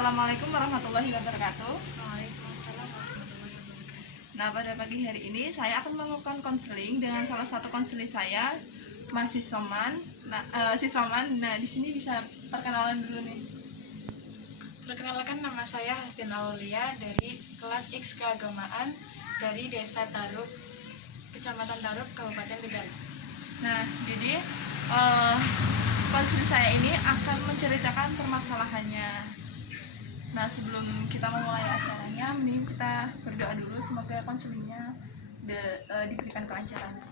Assalamualaikum warahmatullahi wabarakatuh. Waalaikumsalam warahmatullahi wabarakatuh. Nah, pada pagi hari ini saya akan melakukan konseling dengan salah satu konseling saya, mahasiswaman. Siswaman. Nah, di sini bisa perkenalan dulu nih. Perkenalkan, nama saya Hastin Aulia dari kelas X Keagamaan dari Desa Tarup, Kecamatan Tarup, Kabupaten Tegal. Nah, jadi konseling saya ini akan menceritakan permasalahannya. Nah, sebelum kita memulai acaranya, mending kita berdoa dulu, semoga konselingnya diberikan kelancaran.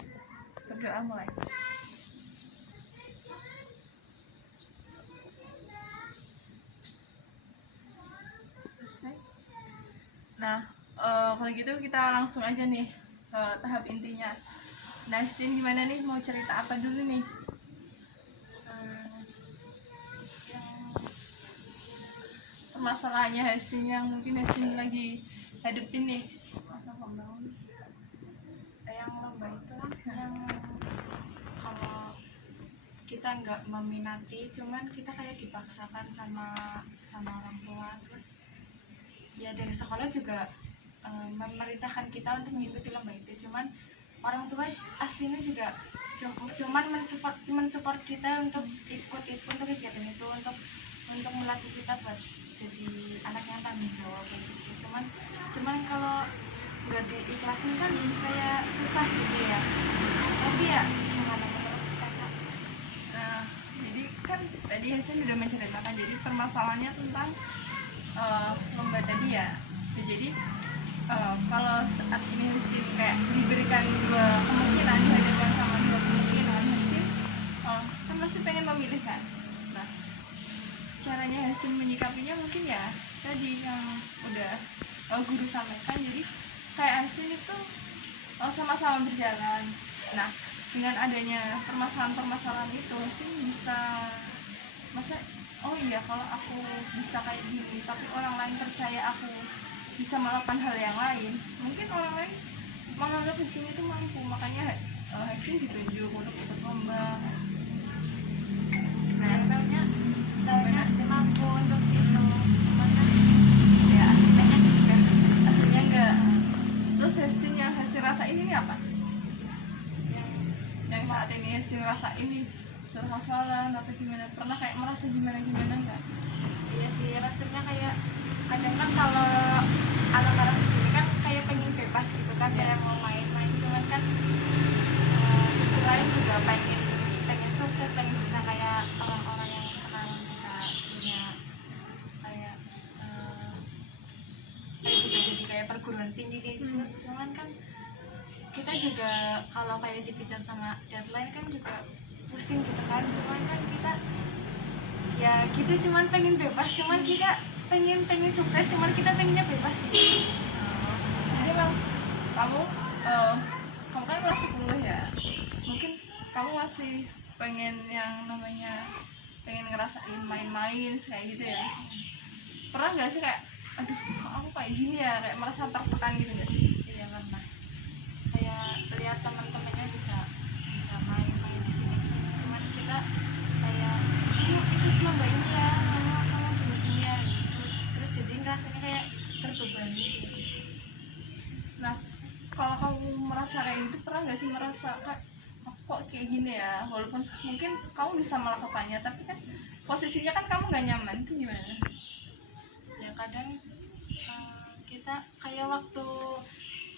Berdoa mulai. Nah, kalau gitu kita langsung aja nih ke tahap intinya. Nah, Stin gimana nih, mau cerita apa dulu nih? Permasalahannya Hestin yang mungkin Hestin lagi hadapin nih. Yang lomba itu yang kalau kita nggak meminati, cuman kita kayak dipaksakan sama orang tua, terus ya dari sekolah juga memerintahkan kita untuk mengikuti lomba itu, cuman orang tua aslinya juga cuman mensupport kita untuk ikut untuk kegiatan itu, untuk melatih kita buat jadi anak yang tanggung jawab kayak gitu. Cuman kalau nggak diikhlasin kan kayak susah gitu ya, tapi ya gimana menurut kakak? Nah, jadi kan tadi Hestin udah menceritakan, jadi permasalahannya tentang lomba tadi ya. Jadi kalau saat ini Hestin kayak diberikan dua kemungkinan, dihadapkan sama dua kemungkinan, Hestin kan pasti pengen memilih kan. Nah, caranya Hestin menyikapinya mungkin ya tadi yang udah guru sampaikan. Jadi kayak Hestin itu sama-sama berjalan. Nah, dengan adanya permasalahan-permasalahan itu, Hestin bisa masa oh iya, kalau aku bisa kayak gini tapi orang lain percaya aku bisa melakukan hal yang lain, mungkin orang lain menganggap Hestin itu mampu, makanya Hestin ditunjuk untuk ikut lomba. Nah, taunya pasti mampu untuk itu, cuman kan ya aslinya enggak. Terus Hestin yang Hestin rasa ini apa? Yang saat ini Hestin rasa ini suruh hafalan atau gimana, pernah kayak merasa gimana enggak? iya sih, rasanya kayak kadang kan kalau anak-anak sendiri kan kayak pengen bebas gitu kan, kayak mau main-main, cuman kan sisi lain juga pengen sukses, pengen bisa kayak orang-orang yang sekarang bisa punya kayak bisa jadi kayak perguruan tinggi kayak gitu. Cuman kan kita juga kalau kayak dikejar sama deadline kan juga pusing gitu kan, cuman kan kita ya gitu, cuman pengen bebas, cuman kita pengen sukses, cuman kita pengennya bebas gitu. Jadi bang, kamu kamu kan masih kuliah ya, mungkin kamu masih pengen yang namanya pengen ngerasain main-main kayak gitu ya. Pernah nggak sih kayak aduh kok aku kayak gini ya, kayak merasa tertekan gitu nggak sih? Iya, karena kayak lihat teman-temannya bisa main-main di sini, cuman kita kayak yuk ikut lomba ini ya, kamu gini ya gitu, terus jadi rasanya kayak terbebani gitu. Nah, kalau kamu merasa kayak gitu, pernah nggak sih merasa kayak aku kok kayak gini ya, walaupun mungkin kamu bisa melakukannya tapi kan posisinya kan kamu nggak nyaman, itu gimana? Ya kadang kita kayak waktu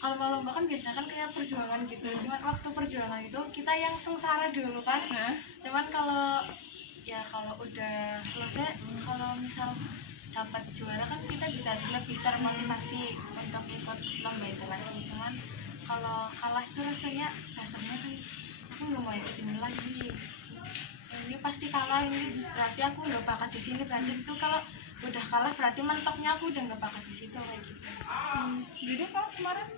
kalau mau lomba kan biasanya kan kayak perjuangan gitu, cuman waktu perjuangan itu kita yang sengsara dulu kan. Cuman kalau udah selesai, kalau misal dapat juara kan kita bisa lebih termotivasi untuk ikut lomba itu lagi. Cuman kalau kalah itu rasanya kan aku nggak mau ikut ini lagi, ini pasti kalah, ini berarti aku nggak bakat di sini, berarti itu kalau udah kalah berarti mentoknya aku udah nggak bakat di situ kayak gitu. Jadi kamu kemarin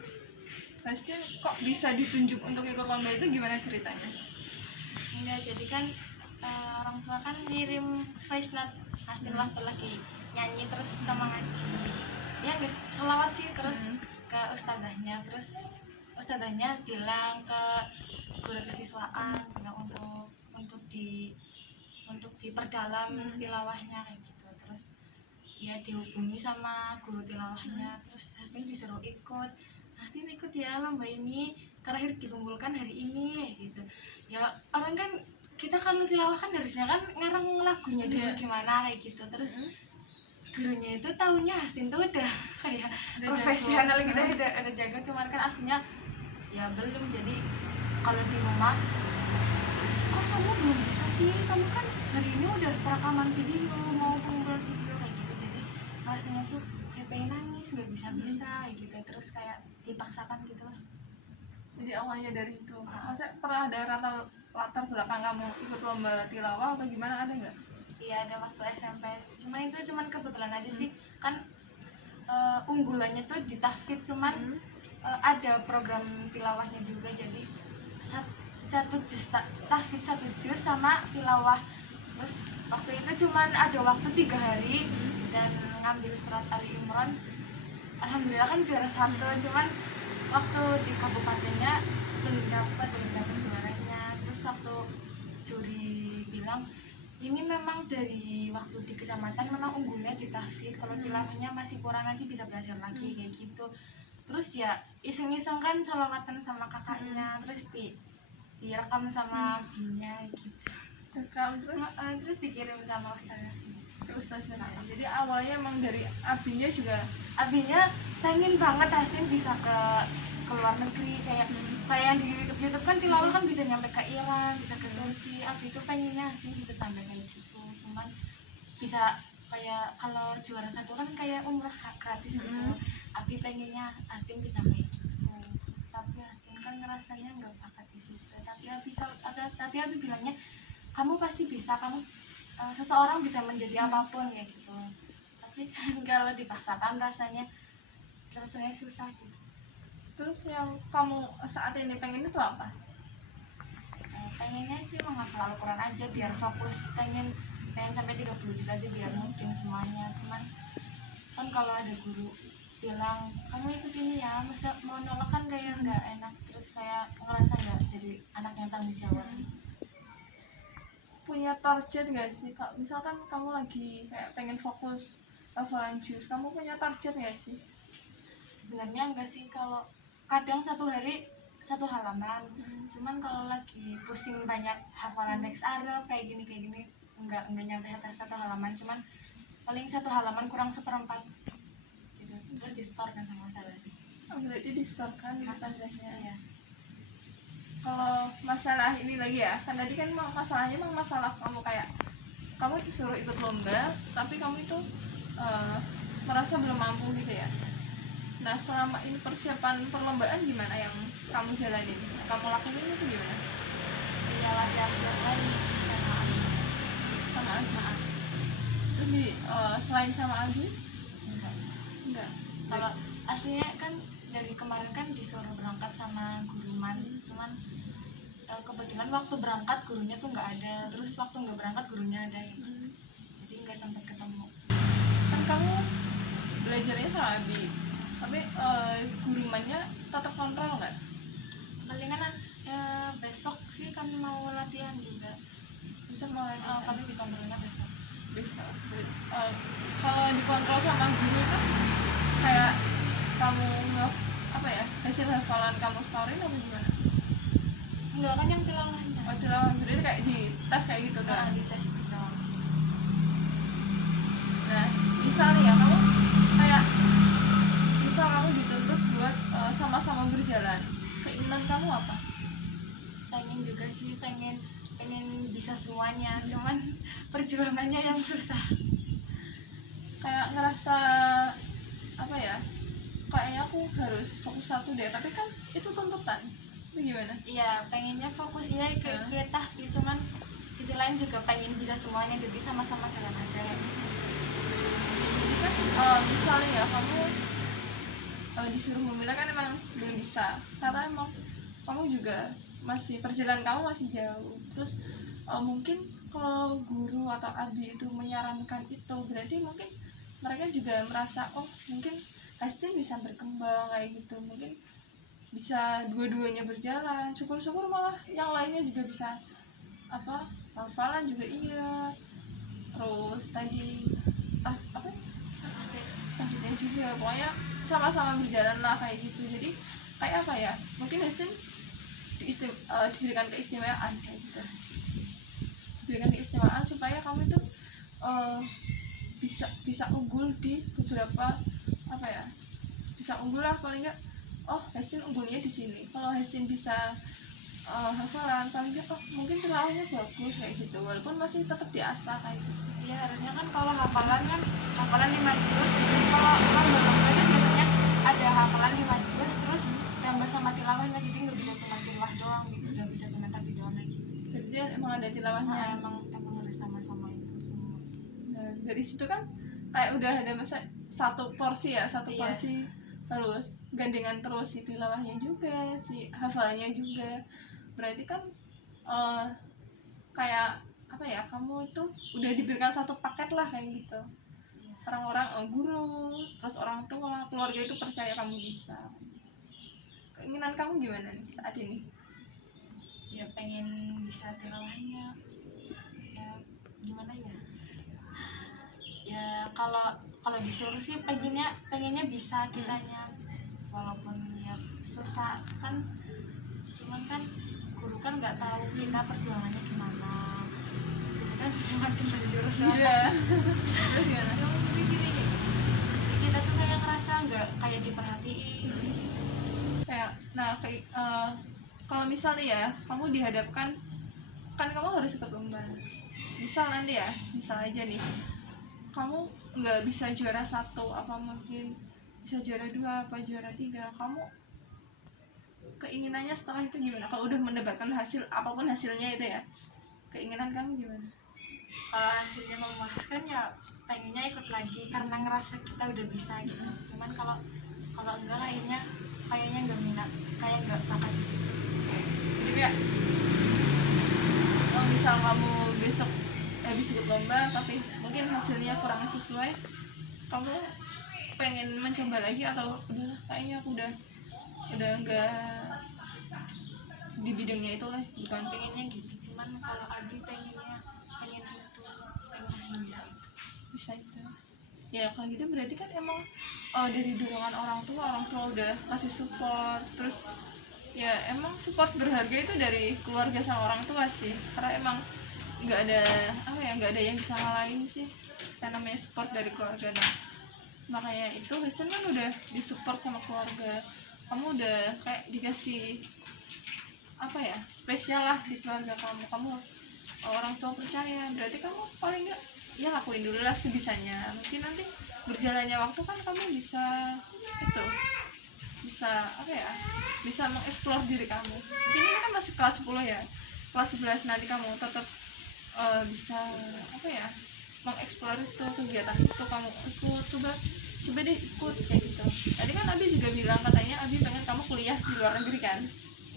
pasti kok bisa ditunjuk untuk ikut lomba itu, gimana ceritanya? Enggak, jadi kan orang tua kan ngirim voice note Hastin waktu lagi nyanyi terus sama ngaji, ya nggak selawat sih, terus ke ustadzahnya, terus ustadzahnya bilang ke guru kesiswaan, bilang untuk diperdalam tilawahnya kayak gitu. Terus ya ya dihubungi sama guru tilawahnya, terus Hastin disuruh ikut. Hastin ikut ya lomba ini, terakhir dikumpulkan hari ini kayak gitu. Ya orang kan kita kalau tilawah kan harusnya kan ngarang lagunya dulu gimana kayak gitu. Terus gurunya itu tahunya Hastin tuh udah kayak profesional gitu, udah jago, cuman kan aslinya ya belum. Jadi kalau di rumah, kok kamu belum bisa sih, kamu kan hari ini udah rekaman video, mau pengumpulan video kayak gitu. Jadi rasanya tuh kayak pengen nangis, nggak bisa kayak gitu. Terus kayak dipaksakan gitu lah. Jadi awalnya dari itu. Masa pernah ada latar belakang kamu ikut lomba tilawah atau gimana, ada nggak? Iya, ada waktu SMP, cuman kebetulan aja sih kan. Unggulannya tuh di tahfidz, cuman ada program tilawahnya juga. Jadi satu juz tahfidz, satu juz sama tilawah. Terus waktu itu cuman ada waktu 3 hari dan ngambil surat Ali Imran. Alhamdulillah kan juara 1, cuman waktu di kabupatennya belum dapat juaranya. Terus waktu juri bilang ini memang dari waktu di kecamatan memang unggulnya di tahfidz, kalau tilawahnya masih kurang nanti bisa belajar lagi kayak gitu. Terus ya iseng-iseng kan salawatan sama kakaknya, terus direkam sama binya gitu. Rekam Terus dikirim sama ustaznya. Jadi awalnya emang dari abinya juga. Abinya pengen banget Hastin bisa ke luar negeri, kayak yang di YouTube kan tilawah kan bisa nyampe ke Iran, bisa ke Turki. Abi itu pengennya Hastin bisa sampai kayak gitu, cuman bisa kayak kalau juara 1 kan kayak umrah gratis gitu. Abi pengennya Hastin bisa kayak gitu, tapi Hastin kan ngerasanya nggak bakat di situ. Tapi Abi bilangnya kamu pasti bisa, kamu seseorang bisa menjadi apapun ya gitu. Tapi kan kalau dipaksakan rasanya susah gitu. Terus yang kamu saat ini pengen itu apa? Pengennya sih menghafal Al-Quran aja biar fokus, pengen sampai 30 juz aja biar mungkin semuanya. Cuman kan kalau ada guru bilang kamu ikut ini ya, masa mau nolak kan kayak nggak enak, terus kayak ngerasa nggak jadi anak yang tanggung jawab. Punya target nggak sih, Kak? Misalkan kamu lagi kayak pengen fokus hafalan juz, kamu punya target nggak sih? Sebenarnya enggak sih, kalau kadang satu hari 1 halaman. Cuman kalau lagi pusing banyak hafalan teks Arab kayak gini enggak nyampe atas 1 halaman, cuman paling 1 halaman kurang 1/4 gitu. Terus di store kan sama saya. Berarti di store kan di ustazahnya. Iya. Kalau masalah ini lagi ya, kan tadi kan masalahnya emang masalah kamu kayak kamu disuruh ikut lomba tapi kamu itu merasa belum mampu gitu ya. Nah, selama ini persiapan perlombaan gimana yang kamu jalanin? Kamu lakuin itu gimana? Iya, latihan tiap hari Sama Agi. Jadi selain sama Agi? Enggak. Kalau aslinya kan dari kemarin kan disuruh berangkat sama guru man, cuman kebetulan waktu berangkat gurunya tuh nggak ada, terus waktu nggak berangkat gurunya ada ya. Jadi nggak sempat ketemu. Kan kamu belajarnya sama Abi, tapi guru mannya tetap kontrol nggak? Palingan besok sih kan mau latihan juga. Bisa mulai Kami dikontrolnya besok. bisa. Kalau dikontrol sama guru itu kayak kamu apa ya, hasil hafalan kamu story atau gimana? Enggak, kan yang tilawahnya. Oh, tilawah, berarti kayak di tes kayak gitu kan? Di tes doang. Nah, misal nih ya kamu kayak misal kamu dituntut buat sama-sama berjalan, keinginan kamu apa? Pengen juga sih, pengen bisa semuanya, cuman perjuangannya yang susah. Kayak ngerasa apa ya, kayaknya aku harus fokus satu deh, tapi kan itu tuntutan. Itu gimana? Iya, pengennya fokus ke tahfidz, cuman sisi lain juga pengen bisa semuanya, jadi sama-sama jalan aja. Jadi kan misalnya ya kamu disuruh memilih kan emang belum bisa, karena emang kamu juga masih, perjalanan kamu masih jauh. Terus mungkin kalau guru atau Abi itu menyarankan itu, berarti mungkin mereka juga merasa oh mungkin Hastin bisa berkembang kayak gitu, mungkin bisa dua-duanya berjalan. Syukur-syukur malah yang lainnya juga bisa hafalan juga iya. Terus tadi apa lainnya juga, pokoknya sama-sama berjalan lah kayak gitu. Jadi kayak apa ya, mungkin Hestin diberikan keistimewaan kayak gitu, diberikan keistimewaan supaya kamu itu bisa unggul di beberapa apa ya, bisa unggul lah paling nggak. Oh, Hestin unggulnya di sini. Kalau Hestin bisa hafalan paling nggak, oh mungkin tilawahnya bagus kayak gitu, walaupun masih tetap diasah kayak gitu. Iya, harusnya kan kalau hafalan 5 juz. Kalau orang berbahasa kan biasanya ada hafalan 5 juz terus tambah sama tilawahnya, jadi nggak bisa cuma tilawah doang gitu, nggak bisa cuma tajwid doang lagi. Jadi dia emang ada tilawahnya. emang harus sama-sama itu semua. Nah, dari situ kan kayak udah ada masa satu porsi ya, satu Iya. porsi terus gandengan terus si tilawahnya juga, si hafalannya juga. Berarti kan kayak apa ya, kamu itu udah diberikan satu paket lah kayak gitu. Orang-orang guru, terus orang tua, keluarga itu percaya kamu bisa. Keinginan kamu gimana nih saat ini? Ya pengen bisa tilawahnya, ya gimana ya, ya kalau disuruh sih pengennya bisa kitanya, walaupun ya susah kan, cuman kan guru kan nggak tahu kita perjuangannya gimana, guru kan cuma tinggal jurus doang. Iya. Terus gimana? Gini, kita tuh kayak ngerasa nggak kayak diperhatiin. Kayak kalau misalnya ya kamu dihadapkan, kan kamu harus ikut lomba, misal nanti ya, misal aja nih kamu nggak bisa juara 1, apa mungkin bisa juara 2 apa juara 3, kamu keinginannya setelah itu gimana? Kalau udah mendapatkan hasil apapun hasilnya itu ya, keinginan kamu gimana? Kalau hasilnya memuaskan ya pengennya ikut lagi karena ngerasa kita udah bisa gitu. Cuman kalau enggak kayaknya nggak minat, kayak nggak bakal di situ. Jadi kayak kalau misal kamu besok habis ikut lomba tapi mungkin hasilnya kurang sesuai, kamu pengen mencoba lagi atau udah kayaknya aku udah enggak di bidangnya itu lah, bukan. Pengennya gitu. Cuman kalau Abi pengen Bisa itu ya. Kalau gitu berarti kan emang dari dorongan orang tua udah kasih support, terus ya emang support berharga itu dari keluarga sama orang tua sih, karena emang nggak ada apa ya, nggak ada yang bisa ngalahin sih yang namanya support dari keluarga. Nah, makanya itu Hestin kan udah disupport sama keluarga, kamu udah kayak dikasih apa ya, spesial lah di keluarga kamu orang tua percaya, berarti kamu paling nggak ya lakuin dulu lah sebisanya. Mungkin nanti berjalannya waktu kan kamu bisa itu, bisa apa ya, bisa mengeksplor diri kamu. Mungkin ini kan masih kelas 10 ya, kelas 11 nanti kamu tetap bisa apa ya, mengeksplor itu kegiatan itu, kamu ikut coba deh ikut kayak gitu. Tadi kan Abi juga bilang katanya Abi pengen kamu kuliah di luar negeri kan.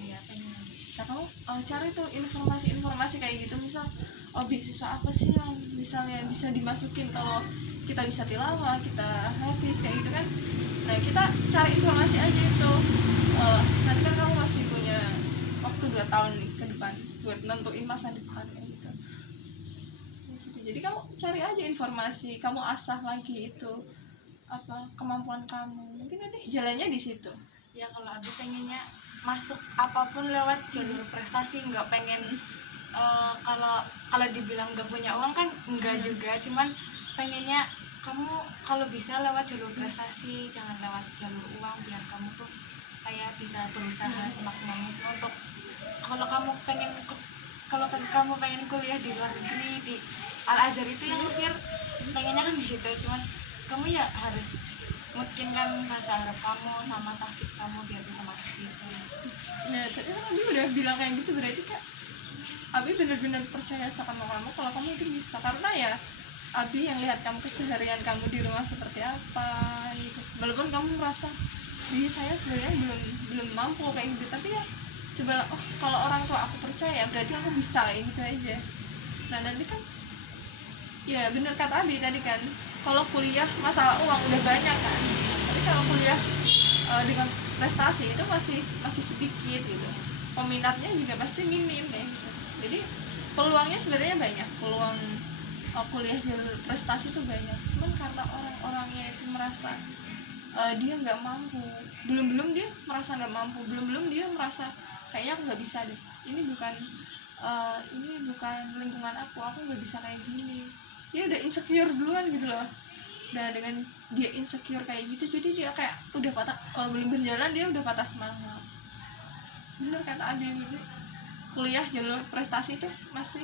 Iya, pengen. Nah kamu cari tuh informasi kayak gitu, misal beasiswa apa sih yang misalnya bisa dimasukin kalau kita bisa tilawah, kita hafiz kayak gitu kan. Nah kita cari informasi aja itu. Nanti kan kamu masih punya waktu 2 tahun nih ke depan buat nentuin masa depan kayak gitu. Jadi kamu cari aja informasi, kamu asah lagi itu apa kemampuan kamu, mungkin nanti jalannya di situ. Ya kalau Abi pengennya masuk apapun lewat jalur prestasi, nggak pengen kalau dibilang nggak punya uang kan enggak juga, cuman pengennya kamu kalau bisa lewat jalur prestasi, jangan lewat jalur uang, biar kamu tuh kayak bisa berusaha semaksimal mungkin untuk kalau kamu pengen kuliah di luar negeri di Al Azhar itu yang Mesir, pengennya kan di situ, cuman kamu ya harus mungkinkan bahasa Arab kamu sama tahfiz kamu biar bisa masuk situ. Ya tadi kan Abi udah bilang kayak gitu, berarti kak Abi benar-benar percaya sama kamu kalau kamu itu bisa, karena ya Abi yang lihat kamu keseharian kamu di rumah seperti apa gitu. Walaupun kamu merasa diri saya sebenarnya belum mampu kayak gitu, tapi ya coba, oh kalau orang tua aku percaya berarti aku bisa kayak gitu aja. Nah nanti kan ya benar kata Abi tadi kan, kalau kuliah masalah uang udah banyak kan, tapi kalau kuliah dengan prestasi itu masih sedikit gitu, peminatnya juga pasti minim kayak gitu. Jadi peluangnya sebenarnya banyak, peluang kuliah jalur prestasi itu banyak, cuman karena orang-orangnya itu merasa merasa dia nggak mampu, belum dia merasa nggak mampu, belum dia merasa kayaknya aku nggak bisa deh, ini bukan lingkungan aku nggak bisa kayak gini, dia udah insecure duluan gitu loh. Nah dengan dia insecure kayak gitu, jadi dia kayak udah patah, belum berjalan dia udah patah semangat. Bener kata Ade gitu, kuliah jalur prestasi itu masih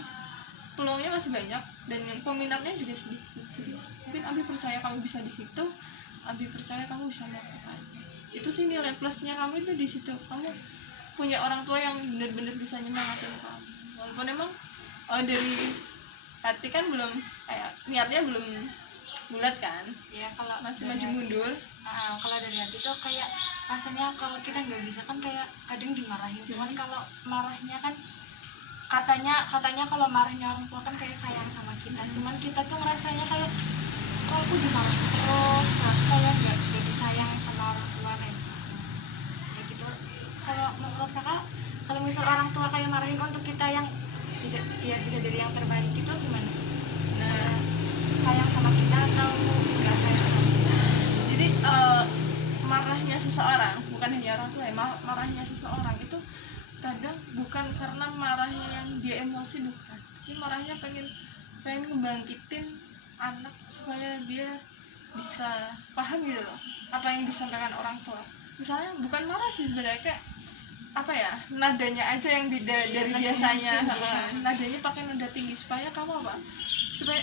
peluangnya masih banyak dan yang peminatnya juga sedikit. Jadi mungkin Abi percaya kamu bisa di situ, Abi percaya kamu bisa melakukan itu sih. Nilai plusnya kamu itu di situ, kamu punya orang tua yang benar-benar bisa nyemangatin kamu, walaupun emang dari hati kan belum, kayak niatnya belum bulat kan Ya kalau masih dari maju hati, mundur. kalau dari hati tuh kayak rasanya kalau kita nggak bisa kan kayak kadang dimarahin, cuman kalau marahnya kan katanya kalau marahnya orang tua kan kayak sayang sama kita, cuman kita tuh ngerasanya kayak kok aku dimarahin terus, aku kayak nggak disayang sama orang tua kayak gitu. Kalau menurut kakak, kalau misal orang tua kayak marahin untuk kita yang biar bisa jadi yang terbaik itu gimana? Nah Sayang sama kita atau nggak sayang sama kita? jadi marahnya seseorang bukan hanya orang tua ya, marahnya seseorang itu kadang bukan karena marahnya yang dia emosi, bukan, ini marahnya pengen ngebangkitin anak supaya dia bisa paham gitu loh apa yang disampaikan orang tua. Misalnya bukan marah sih sebenarnya, kayak apa ya, nadanya aja yang beda dari biasanya. Nadanya pakai nada tinggi supaya kamu apa, supaya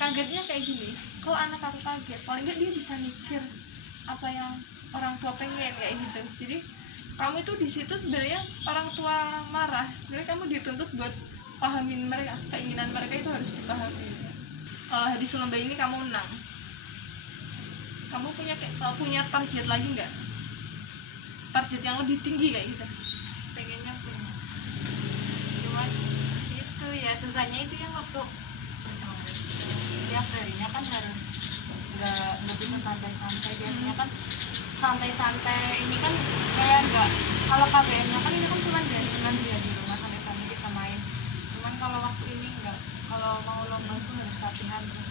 kagetnya kayak gini, kalau anak aku kaget paling nggak dia bisa mikir apa yang orang tua pengen kayak gitu. Jadi kamu itu di situ sebenarnya orang tua marah, sebenarnya kamu dituntut buat pahamin mereka, keinginan mereka itu harus dipahami. Di lomba ini kamu menang, kamu punya target lagi nggak, target yang lebih tinggi kayak gitu? Pengennya punya, cuman itu ya susahnya itu yang waktu bersama tiap harinya kan harus nggak bisa santai-santai. Biasanya kan santai-santai ini kan kayak nggak, kalau KBM-nya kan ini kan cuma dengan dia di rumah santai-santai bisa main, cuman kalau waktu ini nggak, kalau mau lomba tuh harus latihan terus.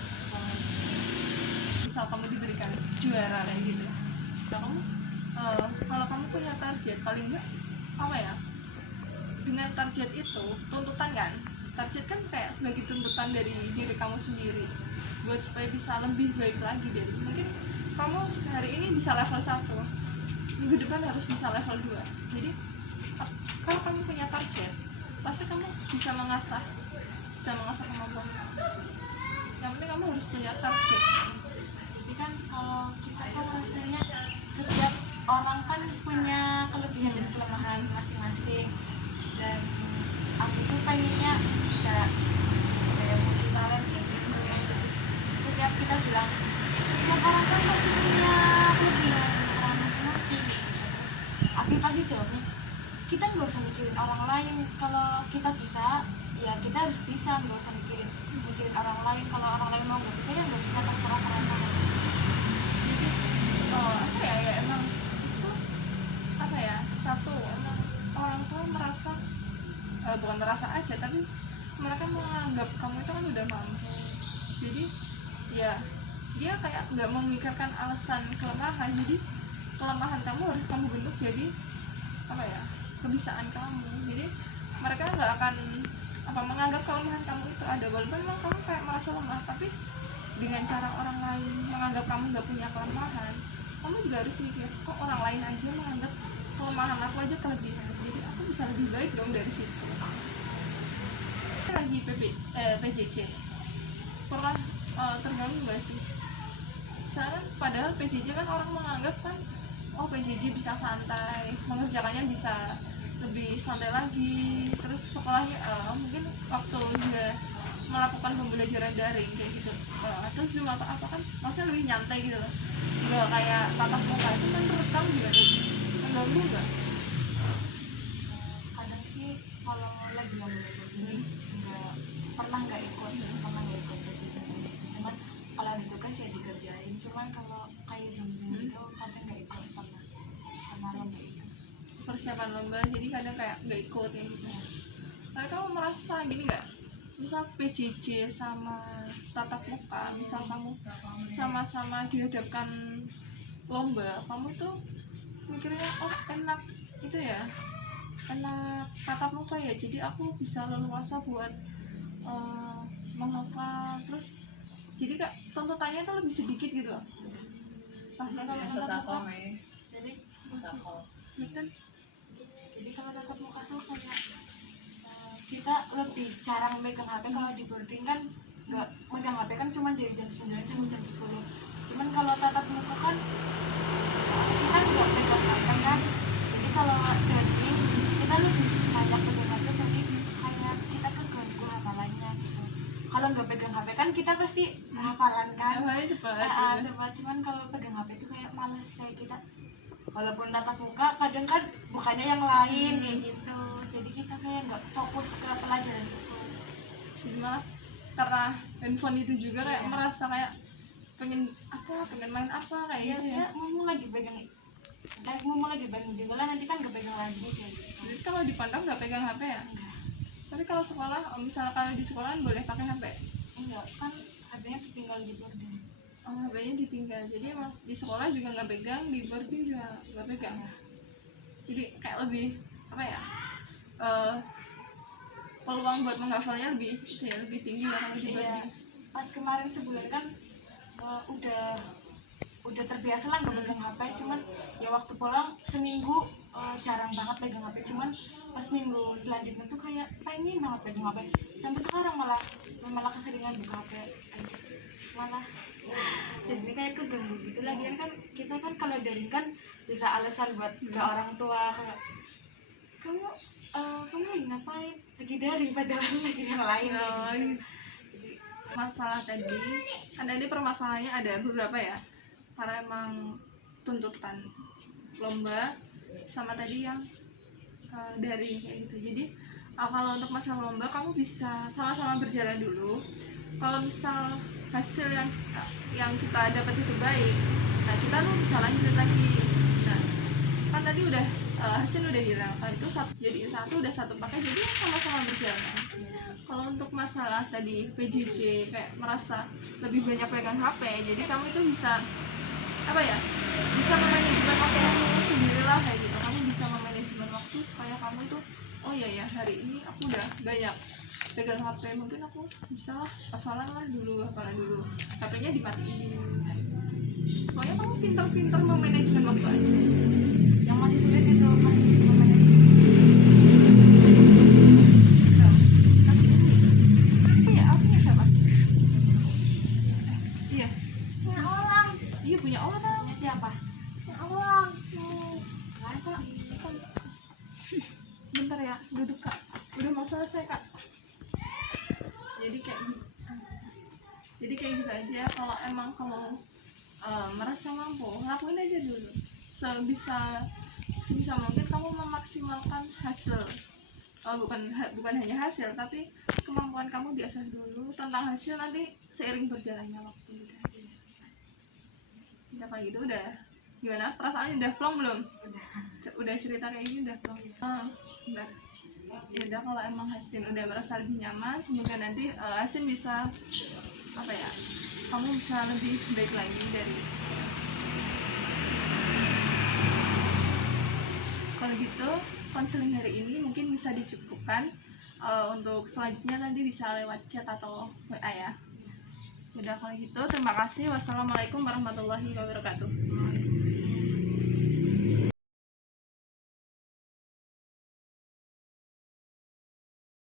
Misal kamu diberikan juara kayak gitu, kamu kalau kamu punya target paling enggak apa ya, dengan target itu tuntutan kan, target kan kayak sebagai tuntutan dari diri kamu sendiri buat supaya bisa lebih baik lagi. Jadi mungkin kamu hari ini bisa level 1, minggu depan harus bisa level 2. Jadi kalau kamu punya target pasti kamu bisa mengasah kemampuan kamu. Yang penting kamu harus punya target. Jadi kan kalau kita kan rasanya setiap orang kan punya kelebihan dan kelemahan masing-masing, dan aku tuh pengennya bisa kayak multi talent gitu. Setiap kita bilang setiap orang kan pasti punya kelebihan dan kelemahan masing-masing gitu. Terus aku pasti jawabnya kita nggak usah mikirin orang lain, kalau kita bisa ya kita harus bisa, nggak usah mikirin orang lain. Kalau orang lain mau nggak bisa ya nggak bisa, terserah mereka. Apa ya emang itu apa ya, satu emang orang tua merasa bukan merasa aja, tapi mereka menganggap kamu itu kan udah mampu. Jadi ya dia kayak nggak memikirkan alasan kelemahan, jadi kelemahan kamu harus kamu bentuk jadi apa ya, kebisaan kamu. Jadi mereka nggak akan menganggap kelemahan kamu itu ada, walaupun memang kamu kayak merasa lemah, tapi dengan cara orang lain menganggap kamu nggak punya kelemahan, kamu juga harus mikir kok orang lain aja menganggap kelemahan aku aja kelebihan, jadi aku bisa lebih baik dong dari situ. Lagi PJJ pernah terganggu nggak sih? Misalkan padahal PJJ kan orang menganggap kan, oh PJJ bisa santai, mengerjakannya bisa lebih santai lagi, terus sekolahnya mungkin waktu dia melakukan pembelajaran daring kayak gitu atau Zoom atau apa kan maksudnya lebih nyantai gitu loh, nggak kayak tatap muka. Itu kan menurut kamu gimana, mengganggu nggak? Kadang sih kalau lagi lomba begini nggak ikut gitu. Cuman kalau ada tugas ya dikerjain, cuman kalau kayak zoom itu kadang nggak ikut, pernah lomba itu Persiapan lomba jadi kadang kayak nggak ikut kayak gitu. Tapi kamu merasa gini nggak, misal PJJ sama tatap muka, misal kamu sama-sama dihadapkan lomba, kamu tuh mikirnya oh enak itu ya, enak tatap muka ya, jadi aku bisa leluasa buat menghafal, terus jadi kak tuntutannya tuh lebih sedikit gitu loh. Jadi kalau Maksud tatap aku muka, Mei, jadi aku Betul. jadi kalau tatap muka tuh kayak kita lebih jarang megang HP. Kalau di boarding kan nggak megang HP kan cuma dari jam 9 sampai jam 10. Cuman kalau tatap muka kan kita nggak megang HP kan, jadi kalau boarding kita lebih banyak pegang HP, jadi kayak kita keganggu hafalannya gitu. Kalau nggak pegang HP kan kita pasti hafalan kan, Hafalnya cepat gitu. coba. Cuman kalau pegang HP itu kayak males, kayak kita walaupun tatap muka kadang kan bukannya yang lain kayak gitu, jadi kita kayak nggak fokus ke pelajaran itu. Jadi malah karena handphone itu juga kayak Iya. merasa kayak pengen main apa kayak Iya, gitu ya. mau lagi pegang, mau lagi pegang juga lah, nanti kan nggak pegang lagi kayak gitu. Jadi kalau dipandang nggak pegang HP ya. Enggak, Tapi kalau sekolah, misalnya kalau di sekolah kan boleh pakai HP. enggak kan HP-nya ditinggal di boarding. Oh, HP-nya ditinggal. Jadi emang di sekolah juga nggak pegang, di boarding juga nggak pegang. Jadi kayak lebih apa ya? Peluang buat menghafalnya lebih itu ya, lebih tinggi ya kalau di Iya, boarding. pas kemarin sebulan kan udah terbiasa lah nggak pegang HP. Cuman ya waktu pulang seminggu jarang banget pegang HP. Cuman pas minggu selanjutnya tuh kayak pengen banget pegang HP. Sampai sekarang malah keseringan buka HP. Malah jadi kayak keganggu gitu. Lagian kan kita kan kalau daring kan bisa alasan buat ke orang tua kayak, kamu lagi ngapain, lagi daring, padahal lagi yang lain. Oh, gitu. Masalah tadi kan tadi permasalahannya ada beberapa ya, karena emang tuntutan lomba sama tadi yang daring kayak gitu. Jadi kalau untuk masalah lomba kamu bisa sama-sama berjalan dulu. Kalau misal hasil yang kita dapat itu baik, nah kita tuh bisa lanjut lagi. Nah kan tadi udah hasil udah hilang, kalau itu jadi satu udah satu pakai, jadi sama-sama berjalan. Kalau untuk masalah tadi PJJ kayak merasa lebih banyak pegang HP, jadi kamu itu bisa apa ya, bisa memanajemen waktu sendiri lah kayak gitu. Kamu bisa memanajemen waktu supaya kamu itu oh iya ya hari ini aku udah banyak pegang HP, mungkin aku bisa lah hafalan dulu HP-nya dimatiin. Pokoknya kamu pintar-pintar memanajemen waktu aja. Yang masih sulit itu masih memanajemen. Kasih ini apa ya, punya siapa? Iya Punya orang, iya punya orang. Punya siapa? Masih. Bentar ya, duduk kak, udah mau selesai kak. Jadi kayak gitu aja. Kalau emang kamu merasa mampu, lakuin aja dulu sebisa mungkin. Kamu memaksimalkan hasil, bukan hanya hasil tapi kemampuan kamu diasah dulu. Tentang hasil nanti seiring berjalannya waktu gitu aja. Udah kayak gitu udah gimana perasaannya, udah plong belum? Udah cerita kayak gini udah plong. Udah. Ya udah, kalau emang Hastin udah merasa lebih nyaman, semoga nanti Hastin bisa apa ya, kamu bisa lebih baik lagi dari. Kalau gitu konseling hari ini mungkin bisa dicukupkan. Untuk selanjutnya nanti bisa lewat chat atau WA ya. Udah kalau gitu terima kasih. Wassalamualaikum warahmatullahi wabarakatuh.